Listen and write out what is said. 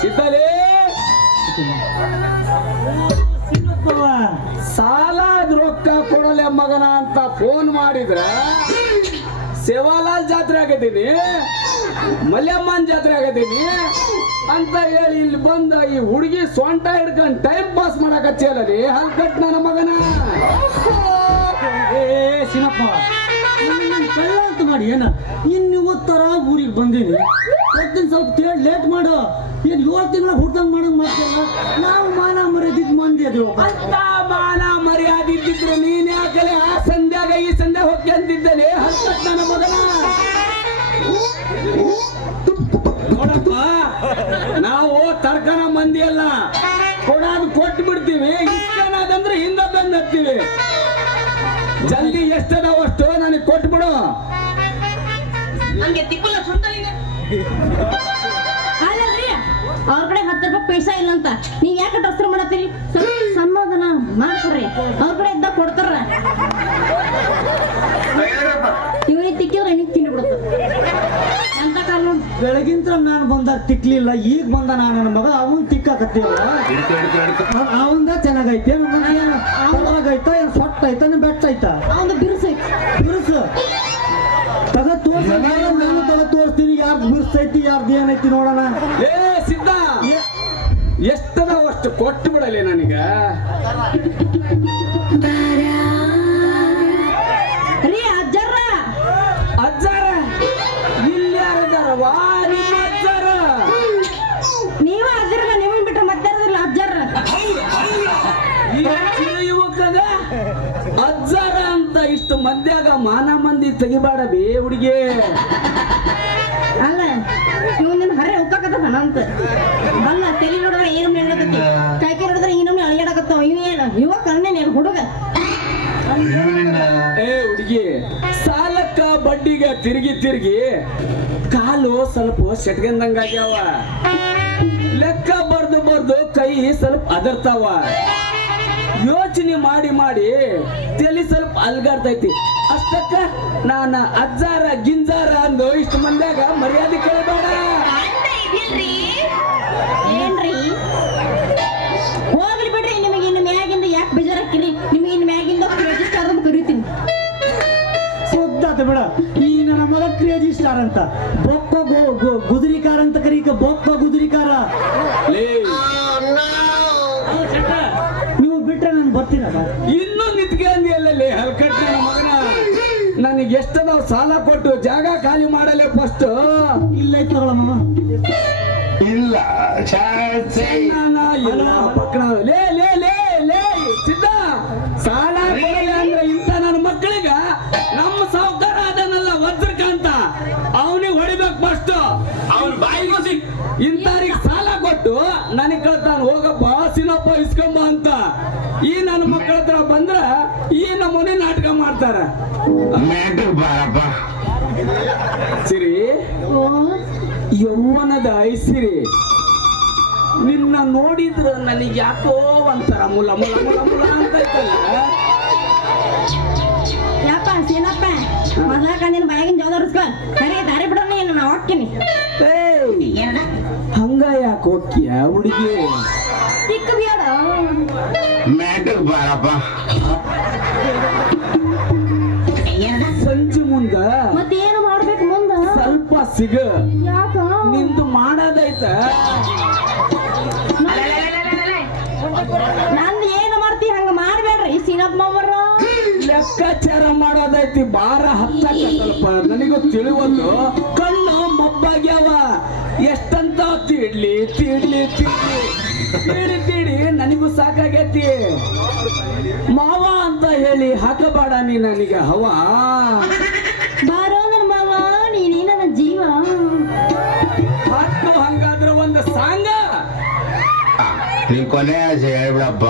ಸಿದ್ಧಲೇ ಸಾಲದ ರೊಕ್ಕ ಕೊಡಲೆ ಮಗನ ಅಂತ ಫೋನ್ ಮಾಡಿದ್ರೆ ಸೇವಾಲಾಲ್ ಜಾತ್ರೆ ಆಗದೀನಿ ಮಲ್ಯಮ್ಮನ್ ಜಾತ್ರೆ ಆಗದೀನಿ ಅಂತ ಹೇಳಿ ಇಲ್ಲಿ ಬಂದ ಈ ಹುಡುಗಿ ಸೊಂಟ ಹಿಡ್ಕೊಂಡು ಟೈಮ್ ಪಾಸ್ ಮಾಡಕತ್ತಿಯಲ್ಲ ರೀ ಹಲ್ಕಟ್ ನನ್ನ ಮಗನ. ಏ ಸಿನಪ್ಪ ನನ್ನ ಮಾಡಿ, ಏನ? ಇನ್ನು ಇವತ್ತರ ಊರಿಗೆ ಬಂದೀನಿ. ಇವತ್ತಿನ ಸ್ವಲ್ಪ ತೇಳ್ ಲೇಟ್ ಮಾಡು. ಏನ್ ಏಳು ತಿಂಗಳ ಹುಟ್ಟಂಗ್ ಮಾಡಂಗ್ ಮಾಡ್ತಿಲ್ಲ ನಾವು ಮಾನ ಮರ್ಯಾದಿದ್ ಮಂದಿ ಅದು ಅಂತ ಮಾನ ಮರ್ಯಾದೆ ಇದ್ದಿದ್ರೆ ನೀನ್ ಯಾಕಲೆ ಆ ಸಂಧ್ಯಾಗ ಈ ಸಂಧ್ಯಾ ಹೋಗಿ ಅಂತಿದ್ದಲೆ ಹಲ್ಕಟ್ ನನ್ನ ಮಗನ. ನೋಡಪ್ಪ, ನಾವು ತರ್ಕನ ಮಂದಿ ಅಲ್ಲ. ಕೊಡೋದು ಕೊಟ್ಟು ಬಿಡ್ತೀವಿ ಇಷ್ಟನಾದಂದ್ರೆ ಹಿಂದೆ ಬಂದ್ ಹತ್ತೀವಿ. ನನಗೆ ಹಂಗೆ ತಿಪ್ಪಲ ಅಲ್ಲಲ್ರಿ ಅವ್ರ ಕಡೆ ಹತ್ತು ರೂಪಾಯಿ ಪೈಸಾ ಇಲ್ಲ ಅಂತ. ನೀವ್ ಯಾಕೆ ಟಸ್ತ್ರ ಮಾಡತ್ತೀರಿ? ಸಮಾಧಾನ ಮಾಡ್ಕೊಡ್ರಿ ಅವ್ರ ಕಡೆ ಇದ್ದ ಕೊಡ್ತಾರ. ಇವನಿಗೆ ತಿಕ್ಕಿದ್ರೆ ನಿನಗೆ ತಿನ್ಬಿಡುತ್ತ. ಅಂತ ಕಾಲ ಬೆಳಗಿಂತ ನಾನು ಬಂದಾಗ ತಿಕ್ಲಿಲ್ಲ ಈಗ ಬಂದ ನಾನು ನನ್ನ ಮಗ ಅವನ್ ತಿಕ್ಕಾಕತ್ತಿಲ್ಲ ಅವಂದ ಚೆನ್ನಾಗೈತೆ ಚೆನ್ನಾಗೈತ ತೋರಿಸ್ತೀನಿ ಯಾರ್ದು ಬಿರುಸ್ತೈತಿ ಯಾರ್ದು ಏನೈತಿ ನೋಡೋಣ. ಏ ಸಿದ್ಧ! ಎಷ್ಟದ ಅಷ್ಟು ಕೊಟ್ಟು ಬಿಡಲಿ ನನಗ? ರೀ ಅಜ್ಜರ. ಅಜ್ಜಾರ? ಇಲ್ಲಿ ಯಾರದಾರವಾ ನಿಮ್ಮ ಅಜ್ಜಾರ! ನೀವ ಅಜ್ಜರ್ಗ ನಿಮ್ಮನ್ ಬಿಟ್ರೆ ಮತ್ತೆ ಅಜ್ಜರ? ಅಜ್ಜರ್ರ ಈ ಚಿಕ್ಕ ಯುವಕಗ ಅಜ್ಜಾರ ಅಂತ ಇಷ್ಟು ಮಂದ್ಯಾಗ ಮಾನ ಮಂದಿ ತೆಗಿಬಾಡ ಬೇ ಹುಡುಗಿ. ಅಲ್ಲ ಇವ್ ನಿನ್ ಹರೇ ಉಕ್ಕಾಕತ್ತ ಅಂತ ಬಲ್ಲ ತಲೆ ನೋಡಿದ್ರೆ ಏನು ಹೇಳಕತ್ತಿ ಕೈಕೆ ನೋಡಿದ್ರೆ ಇನ್ನೊಮ್ಮೆ ಅಳಿಯಾಡಕತ್ತಾವ. ಇವ್ ಏನು? ಇವ ಕಣ್ಣೆ ನೀನು ಹುಡುಗ. ಏ ಹುಡುಗಿ ಸಾಲಕ್ಕ ಬಡ್ಡಿಗ ತಿರುಗಿ ತಿರುಗಿ ಕಾಲು ಸ್ವಲ್ಪ ಸೆಟ್ಗಂದಂಗಾಗ್ಯಾವ. ಲೆಕ್ಕ ಬರ್ದು ಬರ್ದು ಕೈ ಸ್ವಲ್ಪ ಅದರ್ತಾವ. ಯೋಚನೆ ಮಾಡಿ ಮಾಡಿ ತಲೆ ಸ್ವಲ್ಪ ಅಲ್ಗಾಡ್ತೈತಿ. ಅಷ್ಟಕ್ಕ ನಾನ ಅಜ್ಜಾರ ಗಿಂಜಾರ ಅಂದು ಇಷ್ಟು ಮಂದ್ಯಾಗ ಮರ್ಯಾದೆ ಕೇಳಬೇಡ. ಏನ್ರಿ? ಹೋಗ್ಲಿ ಬಿಡ್ರಿ ನಿಮಗೆ ಇನ್ನು ಮ್ಯಾಗಿಂದ ಯಾಕೆ ಬೇಜಾರಾಕಿರಿ ನಿಮಗೆ ಇನ್ನು ಮ್ಯಾಗಿಂದ ರಿಜಿಸ್ಟರ್ ಅಂತ ಕರಿತೀನಿ. ಸುದ್ದಾತ ಬಿಡ. ಈ ನನ್ನ ಮಗ ಕ್ರೇಜಿ ಸ್ಟಾರ್ ಅಂತ. ಬೊಕ್ಕ ಗುದ್ರಿಕಾರ ಅಂತ ಕರೀಕ ಬೊಕ್ಕ ಗುದ್ರಿಕಾರ. ಲೇ ನೀವು ಬಿಟ್ರೆ ನಾನು ಬರ್ತೀನಲ್ಲ ಇನ್ನೂ ನಿಂತ್ಕೊಂಡಿ ಹಲ್ಕಟ್ ನನ್ನ ಮಗನ ನನಗೆ ನಾವು ಸಾಲ ಕೊಟ್ಟು ಜಾಗ ಖಾಲಿ ಮಾಡಲೆ ಫಸ್ಟ್ ಇಲ್ಲ ಐತ್ ತಗೊಳ ಮಾಮ. ಇಲ್ಲ ಚಾನ್ಸೇ ಇಲ್ಲ ಪಕ್ಕಣ ಲೇ ಲೇ ಲೇ ಲೇ ಸಿದ್ಧ. ಕಳ್ತಾನ ಹೋಗಪ್ಪ ಸಿನಪ್ಪ ಇಸ್ಕೊಂಬ ಅಂತ. ಈ ನನ್ನ ಮಕ್ಕಳ ಹತ್ರ ಬಂದ್ರ ಈ ನಮೂನೆ ನಾಟಕ ಮಾಡ್ತಾರ. ಮ್ಯಾಟ್ರ್ ಬಾರಪ್ಪ. ಸಿರಿ ಯೌವನದ ಐಸಿರಿ ನಿನ್ನ ನೋಡಿದ್ರ ನನಗೆ ಯಾಕೋ ಒಂಥರ ಮುಲ ಮುಲ ಮುಲ ಮುಲ ಅಂತ ಐತಲ್ಲ ಯಾಪ ಸೇನಪ್ಪ ಮೊದ್ಲಾಕ ನಿನ್ನ ಬಾಯಾಗಿನ ಜವಾಬ್ದಾರಿಸ್ಕೊ ಸರಿ ದಾರಿ ಬಿಡೋಣ ನೀನು ನಾ ಹೋಗ್ತೀನಿ ಹಂಗ ಯಾಕೆ ಹೋಗ್ತೀಯ ಹುಡುಗಿ? ತಿಕ್ಕ ಬೇಡ ಮ್ಯಾಟ್ರ್ ಬಾರಪ್ಪ ಸಂಜೆ ಮುಂದ? ಮತ್ತೇನು ಮಾಡ್ಬೇಕು ಮುಂದ? ಸ್ವಲ್ಪ ಸಿಗ. ಯಾಕ? ನಿಂದು ಮಾಡೋದೈತ. ನಂದು ಏನು ಮಾಡ್ತಿ? ಹಂಗ ಮಾಡ್ಬೇಡ್ರಿ ಸೀನಪ್ಪ ಮಾವರ. ಲೆಕ್ಕಾಚಾರ ಮಾಡೋದೈತಿ ಬಾರ ಹತ್ತಕ್ಕ ಸ್ವಲ್ಪ. ನನಗೂ ತಿಳಿವಲ್ದು. ಕಣ್ಣು ಮಬ್ಬಾಗ್ಯಾವ. ಎಷ್ಟಂತ ತಿಡ್ಲಿ ತಿಡ್ಲಿ ತಿಡ್ಲಿ. ತಿಡಿ ಬೀಡಿ ನನಗೂ ಸಾಕಾಗೈತಿ. ಮಾವ ಅಂತ ಹೇಳಿ ಹಾಕಬೇಡ ನೀ ನನಗೆ ಹವ ಬಾರೋ ನನ್ನ ಮಾವ ನೀನೇ ನನ್ನ ಜೀವ. ಹಾಕೋ ಹಂಗಾದ್ರೆ ಒಂದು ಸಾಂಗ. ನೀ ಕೊನೆ ಹೇಳ್ಬಿಡಪ್ಪ.